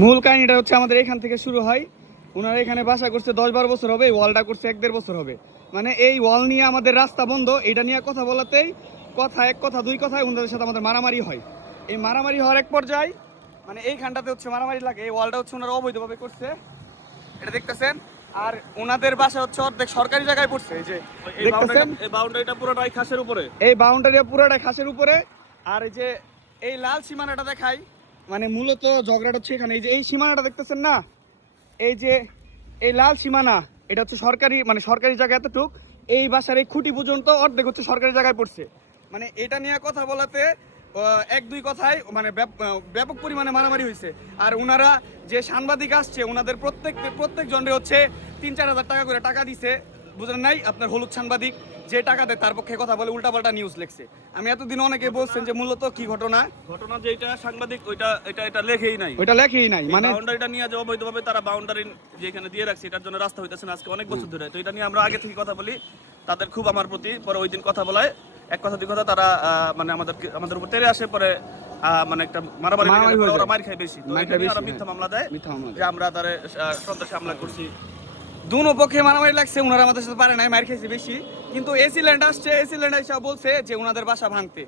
মূল কাহিনীটা হচ্ছে আমাদের এখান থেকে শুরু হয়। ওনারা এখানে বাসা করছে 10-12 বছর হবে, এই ওয়ালটা করছে 1-1.5 বছর হবে। মানে এই ওয়াল নিয়ে আমাদের রাস্তা বন্ধ, এটা নিয়ে কথা বলাতেই কথা এক কথা দুই কথায় ওনাদের সাথে আমাদের মারামারি হয়। এই মারামারি হওয়ার এক পর্যায়ে মানে এইখানটাতে হচ্ছে মারামারি লাগে। এই ওয়ালটা হচ্ছে ওনারা অবৈধভাবে করছে, এটা দেখতেছেন। আর ওনাদের বাসা হচ্ছে অর্ধেক সরকারি জায়গায় পড়ছে। এই যে দেখতেছেন এই বাউন্ডারিটা পুরোটাই খাসের উপরে, এই বাউন্ডারি পুরোটা খাসের উপরে। আর এই যে এই লাল সীমানাটা দেখাই, মানে মূলত ঝগড়াটা হচ্ছে এখানে। এই যে এই সীমানাটা দেখতেছেন না, এই যে এই লাল সীমানা, এটা হচ্ছে সরকারি, মানে সরকারি জায়গা এতটুক। এই বাসার এই খুঁটি পর্যন্ত অর্ধেক হচ্ছে সরকারি জায়গায় পড়ছে। মানে এটা নিয়ে কথা বলাতে এক দুই কথায় মানে ব্যাপক পরিমাণে মারামারি হয়েছে। আর ওনারা যে সাংবাদিক আসছে ওনাদের প্রত্যেক জনরে হচ্ছে 3-4 হাজার টাকা করে টাকা দিছে, বুঝলেন নাই? আপনার হলুদ সাংবাদিক যে টাকা দেয় তার পক্ষে কথা বলে উল্টাপাল্টা নিউজ লিখছে। আমি এতদিন অনেকে বলছেন যে মূলত কি ঘটনা যেটা সাংবাদিক এটা লেখেই নাই, ওইটা লেখেই নাই। মানে বাউন্ডারিটা নিয়ে যে অবৈধভাবে তারা বাউন্ডারি যেখানে দিয়ে রাখছে এটার জন্য রাস্তা হইতেছে না আজকে অনেক বছর ধরে। তো এটা নিয়ে আমরা আগে থেকে কথা বলি, তাদের খুব আমার প্রতি। পরে ওই দিন কথা বলায় এক কথা দুই কথা তারা মানে আমাদের উপর তেড়ে আসে। পরে মানে একটা মারামারি ওরা মার খায় বেশি, তো এটা নিয়ে ওরা মিথ্যা মামলা দেয় যে আমরা তাদের সন্ত্রাসী হামলা করছি। দুনো পক্ষে মারামারি লাগছে, ওনারা আমাদের সাথে পারে নাই, মার খাইছে বেশি। কিন্তু এসি ল্যান্ড আসছে, এসি ল্যান্ড এসে বলছে যে ওনাদের বাসা ভাঙতে।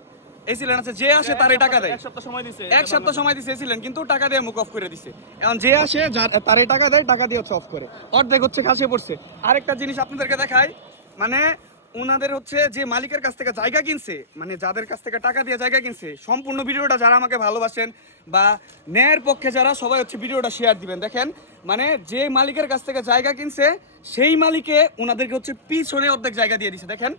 এসি ল্যান্ড আছে, যে আসে তারে টাকা দেয়। এক সপ্তাহ সময় দিছে, এসি ল্যান্ড, কিন্তু টাকা দিয়ে মুখ অফ করে দিছে। এখন যে আসে তারে টাকা দেয়, টাকা দিয়ে হচ্ছে অফ করে। অর্ধেক হচ্ছে খাসে পড়ছে। আরেকটা জিনিস আপনাদেরকে দেখাই, মানে ওনাদের হচ্ছে যে মালিকের কাছ থেকে জায়গা কিনছে, মানে যাদের কাছ থেকে টাকা দিয়ে জায়গা কিনছে, সম্পূর্ণ ভিডিওটা যারা আমাকে ভালোবাসেন বা ন্যায়ের পক্ষে যারা, সবাই হচ্ছে ভিডিওটা শেয়ার দিবেন। দেখেন মানে যে মালিকের কাছ থেকে জায়গা কিনছে সেই মালিকে ওনাদেরকে হচ্ছে পিছনে অর্ধেক জায়গা দিয়ে দিছে। দেখেন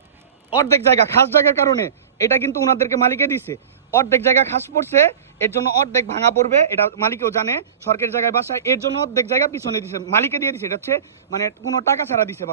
অর্ধেক জায়গা খাস জায়গার কারণে এটা কিন্তু ওনাদেরকে মালিকে দিছে। অর্ধেক জায়গা খাস পড়ছে, এর জন্য অর্ধেক ভাঙা পড়বে, এটা মালিকেও জানে। সরকারি জায়গায় বাসা, এর জন্য অর্ধেক জায়গা পিছনে দিছে, মালিকে দিয়ে দিছে। এটা হচ্ছে মানে কোনো টাকা ছাড়া দিছে।